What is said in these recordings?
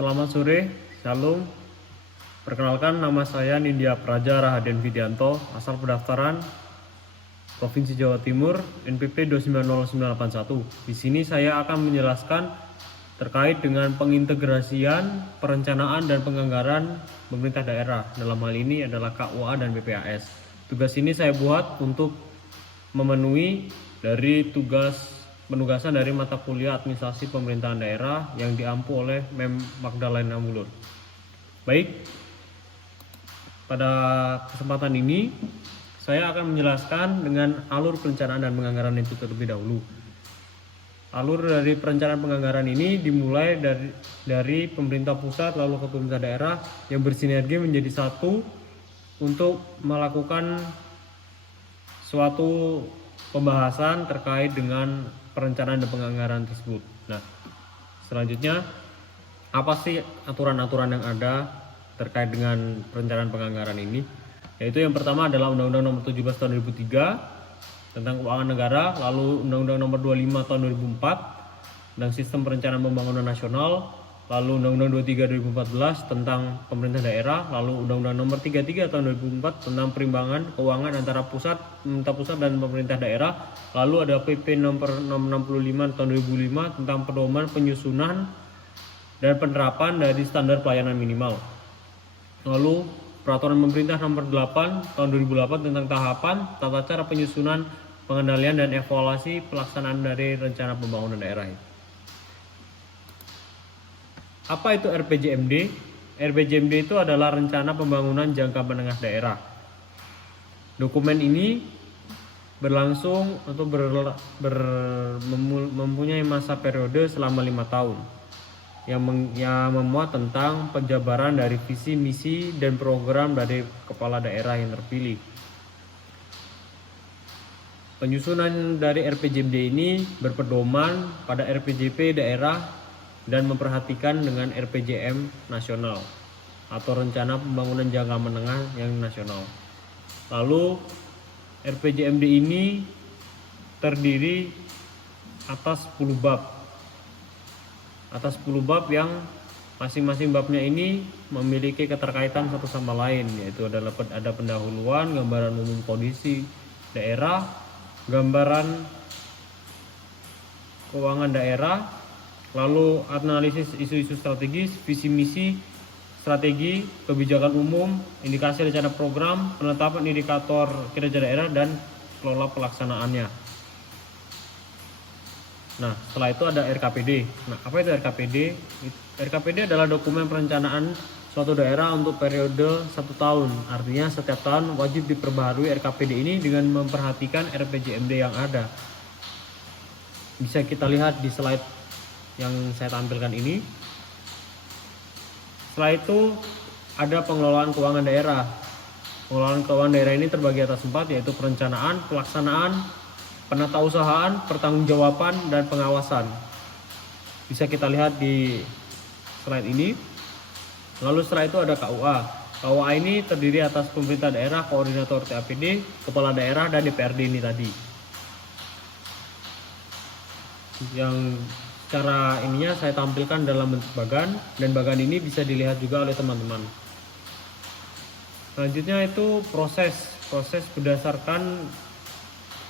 Selamat sore, Shalom. Perkenalkan, nama saya Nindya Praja Rahadian Widianto, asal pendaftaran Provinsi Jawa Timur, NPP 2900981. Di sini saya akan menjelaskan terkait dengan pengintegrasian, perencanaan, dan penganggaran pemerintah daerah. Dalam hal ini adalah KUA dan PPAS. Tugas ini saya buat untuk memenuhi dari penugasan dari mata kuliah administrasi pemerintahan daerah yang diampu oleh Mem Magdalena Mulur. Baik, pada kesempatan ini saya akan menjelaskan dengan alur perencanaan dan penganggaran itu terlebih dahulu. Alur dari perencanaan penganggaran ini dimulai dari pemerintah pusat lalu ke pemerintah daerah yang bersinergi menjadi satu untuk melakukan suatu pembahasan terkait dengan perencanaan dan penganggaran tersebut. Nah, selanjutnya apa sih aturan-aturan yang ada terkait dengan perencanaan penganggaran ini? Yaitu yang pertama adalah Undang-Undang Nomor 17 Tahun 2003 tentang Keuangan Negara, lalu Undang-Undang Nomor 25 Tahun 2004 tentang Sistem Perencanaan Pembangunan Nasional, lalu Undang-Undang 23 2014 tentang Pemerintah Daerah, lalu Undang-Undang Nomor 33 Tahun 2004 tentang Perimbangan Keuangan antara pemerintah pusat dan pemerintah daerah, lalu ada PP Nomor 665 Tahun 2005 tentang pedoman penyusunan dan penerapan dari standar pelayanan minimal, lalu Peraturan Pemerintah Nomor 8 Tahun 2008 tentang tahapan, tata cara penyusunan, pengendalian, dan evaluasi pelaksanaan dari rencana pembangunan daerah. Apa itu RPJMD? RPJMD itu adalah Rencana Pembangunan Jangka Menengah Daerah. Dokumen ini berlangsung atau mempunyai masa periode selama 5 tahun yang memuat tentang penjabaran dari visi, misi, dan program dari kepala daerah yang terpilih. Penyusunan dari RPJMD ini berpedoman pada RPJP daerah dan memperhatikan dengan RPJM nasional atau Rencana Pembangunan Jangka Menengah yang nasional. Lalu RPJMD ini terdiri atas 10 bab. Atas 10 bab yang masing-masing babnya ini memiliki keterkaitan satu sama lain, yaitu ada pendahuluan, gambaran umum kondisi daerah, gambaran keuangan daerah, lalu analisis isu-isu strategis, visi misi, strategi, kebijakan umum, indikasi rencana program, penetapan indikator kinerja daerah, dan kelola pelaksanaannya. Nah, setelah itu ada RKPD. Nah, apa itu RKPD? RKPD adalah dokumen perencanaan suatu daerah untuk periode 1 tahun. Artinya setiap tahun wajib diperbaharui RKPD ini dengan memperhatikan RPJMD yang ada. Bisa kita lihat di slide yang saya tampilkan ini. Setelah itu ada pengelolaan keuangan daerah. Pengelolaan keuangan daerah ini terbagi atas 4, yaitu perencanaan, pelaksanaan, penatausahaan, pertanggungjawaban, dan pengawasan. Bisa kita lihat di slide ini. Lalu setelah itu ada KUA. KUA ini terdiri atas pemerintah daerah, koordinator TAPD, kepala daerah, dan DPRD ini tadi. Yang secara ininya saya tampilkan dalam bentuk bagan, dan bagan ini bisa dilihat juga oleh teman-teman. Selanjutnya itu proses berdasarkan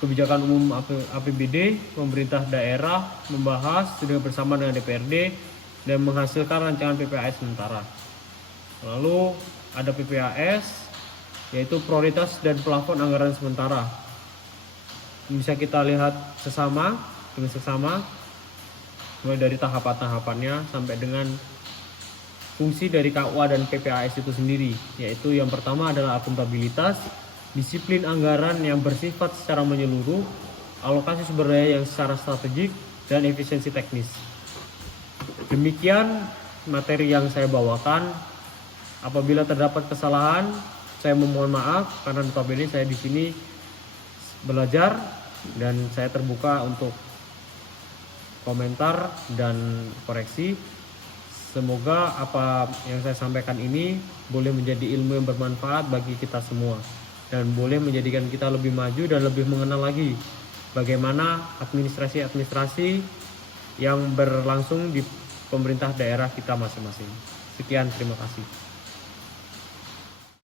kebijakan umum APBD, pemerintah daerah membahas sudah bersama dengan DPRD dan menghasilkan rancangan PPAS sementara. Lalu ada PPAS, yaitu prioritas dan plafon anggaran sementara. Bisa kita lihat dengan seksama mulai dari tahapan-tahapannya sampai dengan fungsi dari KUA dan PPAS itu sendiri, yaitu yang pertama adalah akuntabilitas, disiplin anggaran yang bersifat secara menyeluruh, alokasi sumber daya yang secara strategik, dan efisiensi teknis. Demikian materi yang saya bawakan. Apabila terdapat kesalahan, saya memohon maaf karena notabene saya di sini belajar dan saya terbuka untuk komentar dan koreksi. Semoga apa yang saya sampaikan ini boleh menjadi ilmu yang bermanfaat bagi kita semua dan boleh menjadikan kita lebih maju dan lebih mengenal lagi bagaimana administrasi yang berlangsung di pemerintah daerah kita masing-masing. Sekian, terima kasih.